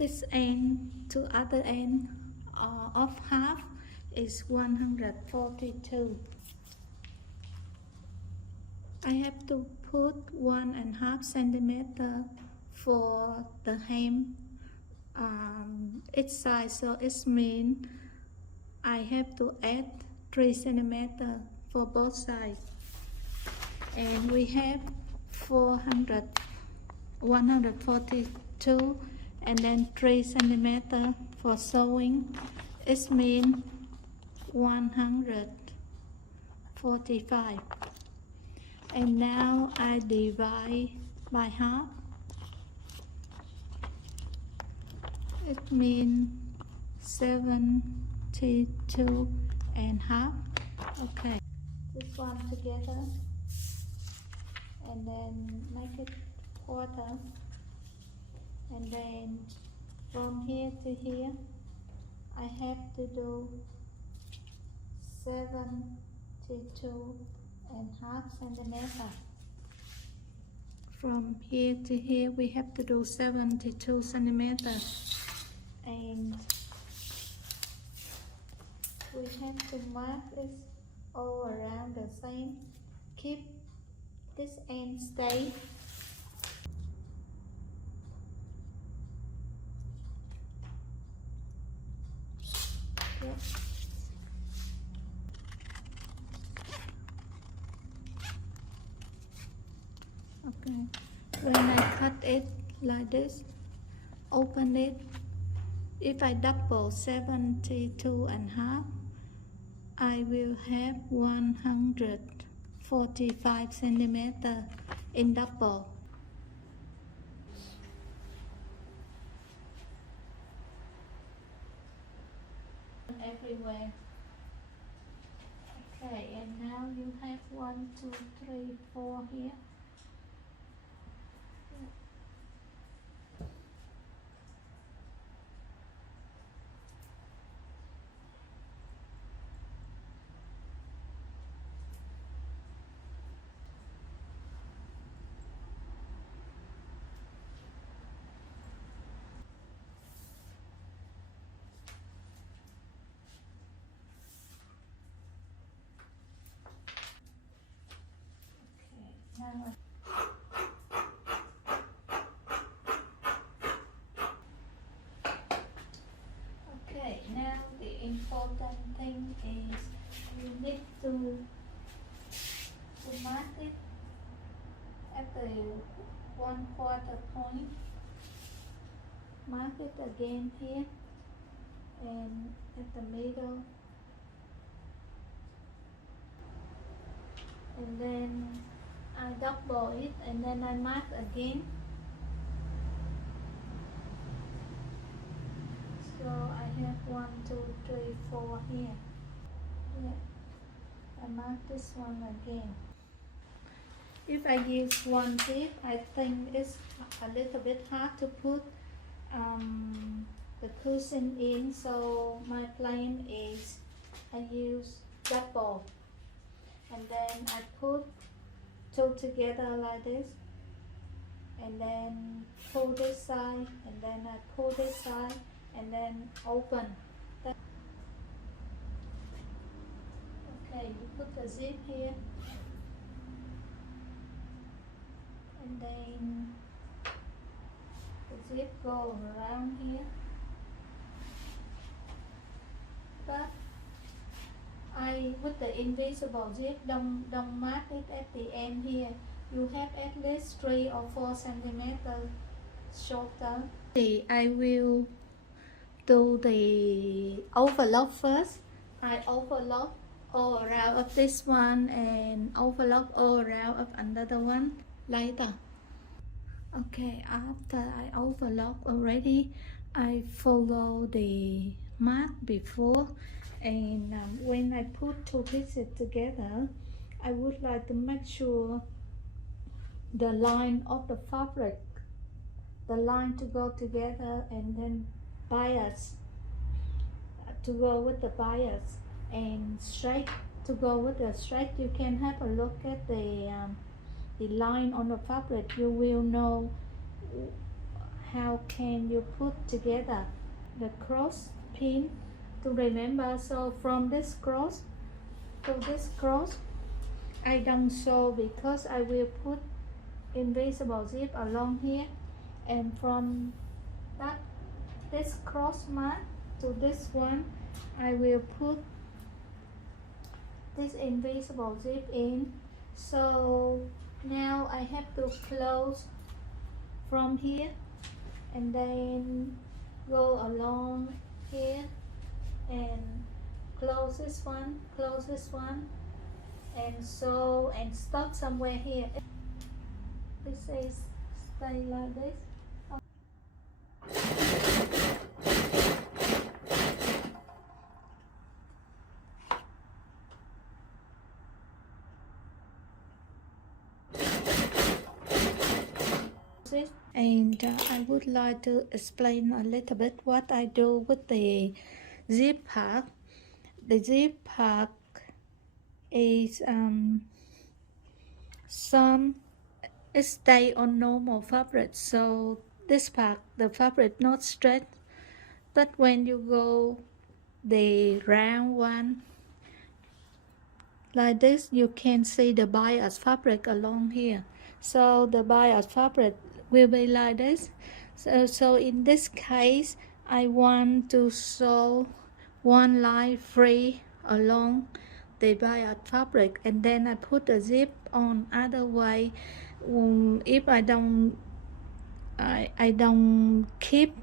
this end to other end of half is 142. I have to put 1.5 centimeter for the hem each side, so it means I have to add 3 centimeter for both sides. And we have 142 and then 3 centimeter for sewing. It means 145. And now I divide by half. It means 72 and half. Okay, this one together and then make it quarter, and then from here to here I have to do 72 and half centimeter. From here to here we have to do 72 centimeters, and we have to mark it all around the same. Keep this end stay. Yep. Okay, when I cut it like this, open it, if I double 72 and half, I will have 145 centimeter in double. Everywhere. Okay, and now you have 1, 2, 3, 4 here. Now okay, now the important thing is you need to mark it at the 1/4 point. Mark it again here and at the middle, and then I double it and then I mark again. So I have 1, 2, 3, 4 here. Yeah. I mark this one again. If I use one zip, I think it's a little bit hard to put the cushion in, so my plan is I use double, and then I put 2 together like this, and then pull this side, and then I pull this side, and then open. Okay, you put the zip here, and then the zip go around here, but I with the invisible zip, don't mark it at the end here. You have at least 3 or 4 centimeters shorter. I will do the overlock first. I overlock all around of this one and overlock all around of another one later. Okay, after I overlock already, I follow the mark before, and when I put 2 pieces together, I would like to make sure the line of the fabric, the line to go together, and then bias to go with the bias, and straight to go with the straight. You can have a look at the line on the fabric. You will know how can you put together the cross pin to remember. So from this cross to this cross, I don't sew because I will put invisible zip along here, and from that this cross mark to this one, I will put this invisible zip in. So now I have to close from here and then go along here and close this one, and sew and stop somewhere here. This is stay like this. And I would like to explain a little bit what I do with the zip part. The zip part is some it stay on normal fabric, so this part the fabric not straight, but when you go the round one like this, you can see the bias fabric along here. So the bias fabric will be like this. So in this case, I want to sew one line free along the bias fabric, and then I put a zip on other way. If I don't keep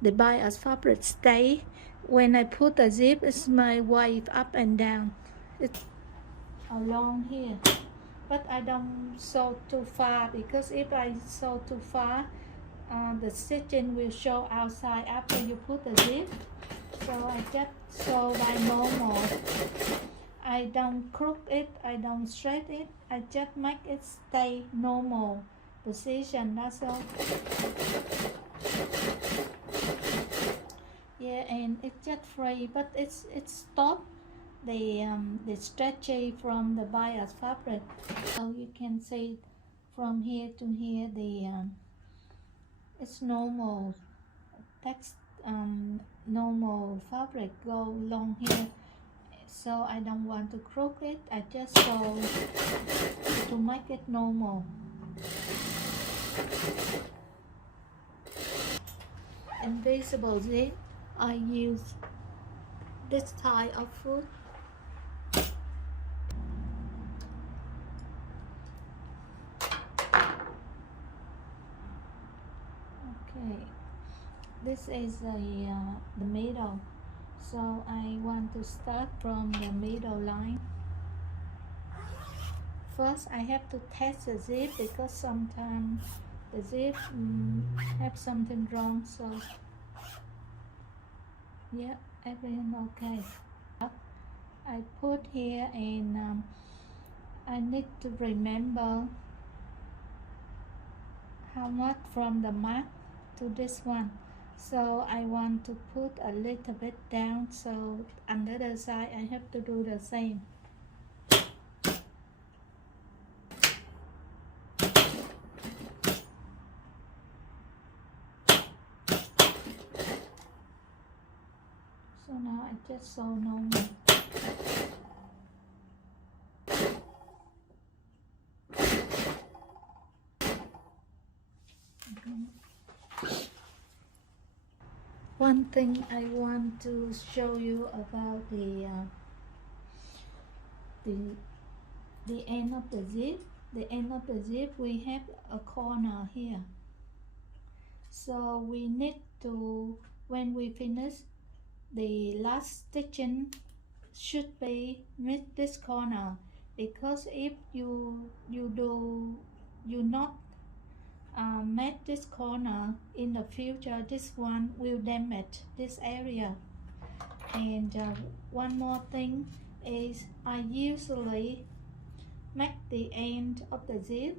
the bias fabric stay, when I put a zip, it's my wave up and down. It's along here, but I don't sew too far, because if I sew too far, the stitching will show outside after you put the zip. So I just sew by normal. I don't crook it, I don't straight it, I just make it stay normal position, that's all. Yeah, and it's just free, but it's stopped the stretchy from the bias fabric. So you can see from here to here the it's normal text, normal fabric go along here. So I don't want to crook it, I just sew to make it normal. Invisible zip, I use this type of foot. Okay, this is the middle, so I want to start from the middle line. First I have to test the zip, because sometimes the zip have something wrong. So yeah, everything okay. I put here, and I need to remember how much from the mark to this one. So I want to put a little bit down, so on the other side I have to do the same. So now I just sew normal. One thing I want to show you about the end of the zip. The end of the zip, we have a corner here. So we need to, when we finish, the last stitching should be with this corner, because if you not make this corner in the future, this one will damage this area. And one more thing is, I usually make the end of the zip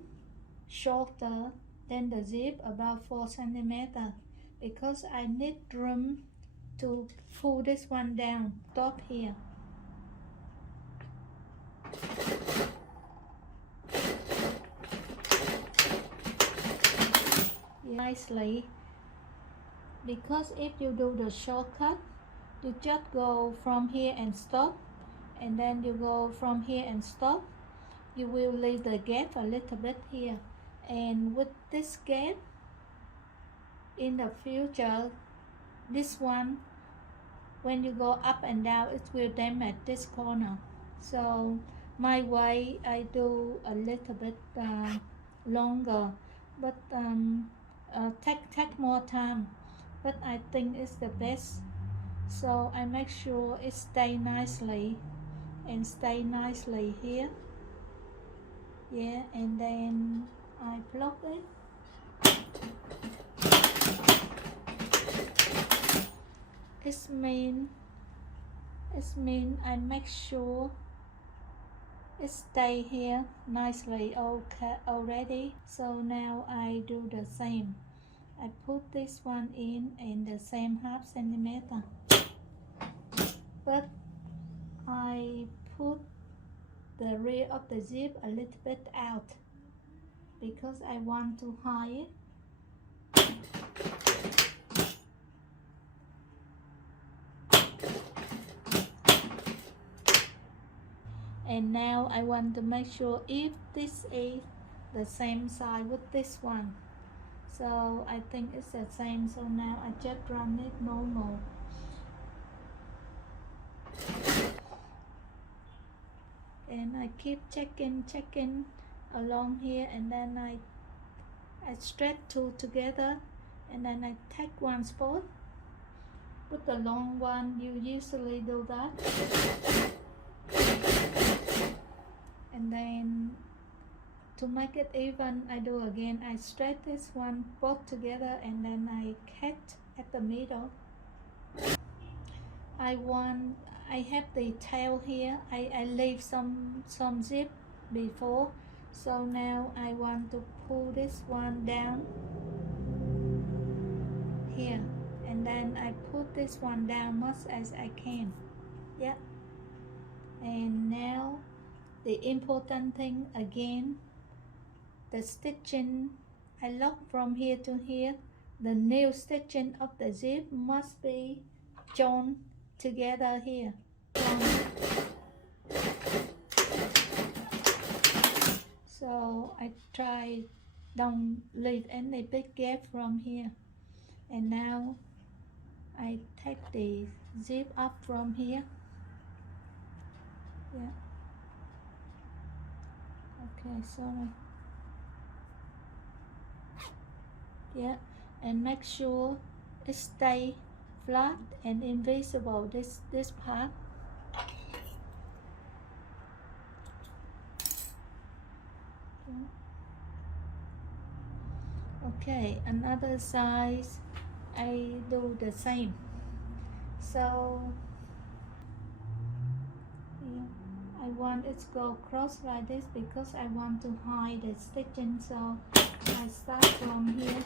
shorter than the zip, about 4 centimeters, because I need room to pull this one down top here. Nicely because if you do the shortcut, you just go from here and stop, and then you go from here and stop. You will leave the gap a little bit here, and with this gap in the future, this one, when you go up and down, it will damage this corner. So my way, I do a little bit longer, but take more time, but I think it's the best. So I make sure it stay nicely and stay nicely here. Yeah, and then I plug it. It mean I make sure it stay here nicely. Okay, already. So now I do the same. I put this one in the same half centimeter, but I put the rear of the zip a little bit out because I want to hide it. And now I want to make sure if this is the same size with this one. So I think it's the same, so now I just run it normal. And I keep checking along here, and then I stretch two together, and then I take one spot. With the long one, you usually do that. And then to make it even, I do again. I stretch this one both together, and then I catch at the middle. I have the tail here. I leave some zip before, so now I want to pull this one down here, and then I put this one down much as I can. Yeah. And now the important thing again, the stitching. I lock from here to here. The new stitching of the zip must be joined together here. So I try don't leave any big gap from here. And now I take the zip up from here. Yeah. Okay, sorry. Yeah, and make sure it stay flat and invisible, this part. Okay, another side I do the same. So yeah, I want it to go across like this because I want to hide the stitching, so I start from here.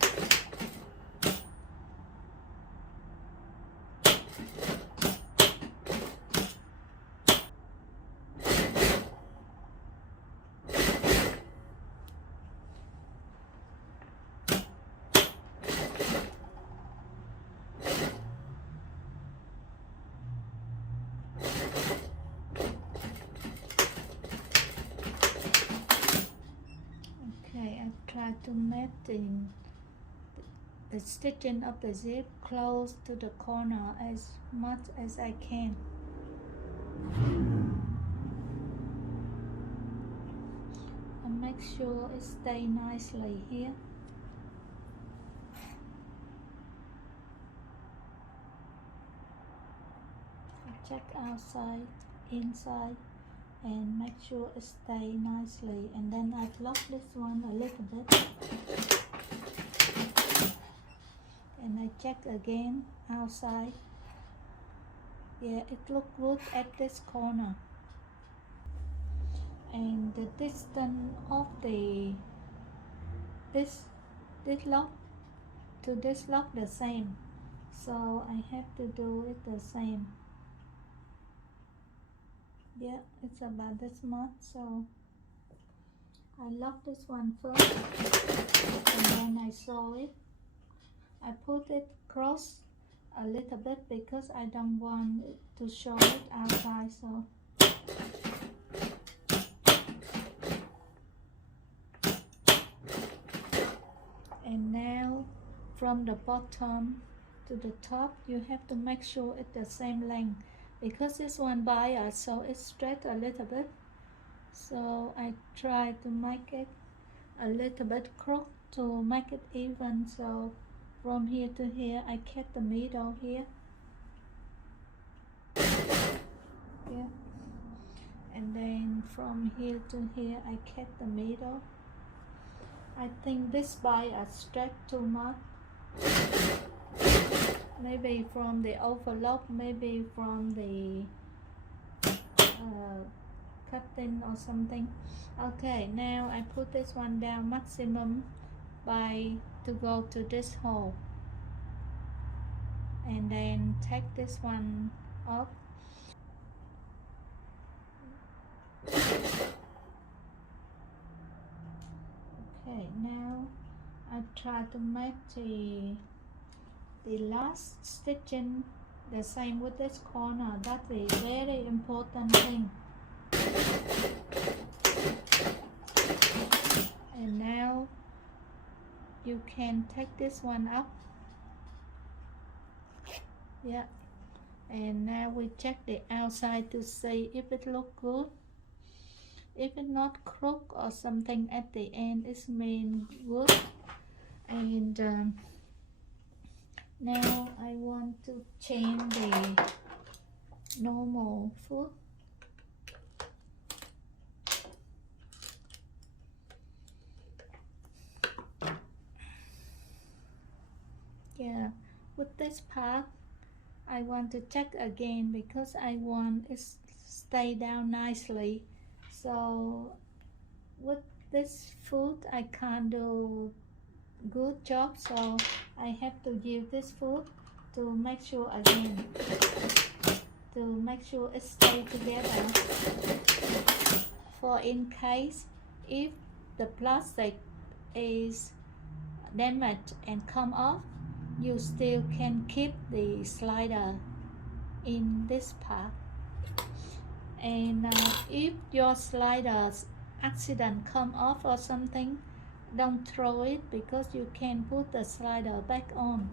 Try to make the stitching of the zip close to the corner as much as I can. And make sure it stay nicely here. Check outside, inside, and make sure it stay nicely. And then I lock this one a little bit, and I check again outside. Yeah, it looks good at this corner. And the distance of this lock to this lock the same, so I have to do it the same. Yeah, it's about this much, so I lock this one first, and then I sew it. I put it cross a little bit because I don't want to show it outside. So and now from the bottom to the top you have to make sure it's the same length, because this one bias, so it's straight a little bit. So I try to make it a little bit crooked to make it even. So from here to here I cut the middle here. Yeah. And then from here to here I cut the middle. I think this bias stretch too much. Maybe from the overlock, maybe from the cutting or something. Okay, now I put this one down maximum by to go to this hole, and then take this one off. Okay, now I try to make the last stitching the same with this corner. That's a very important thing. And now you can take this one up. Yeah. And now we check the outside to see if it look good. If it's not crooked or something at the end, it means good. And now I want to change the normal foot. Yeah, with this part I want to check again because I want it stay down nicely. So with this foot I can't do good job, so I have to use this foot to make sure again, to make sure it stay together. For in case if the plastic is damaged and come off, you still can keep the slider in this part. And if your sliders accident come off or something, don't throw it, because you can put the slider back on.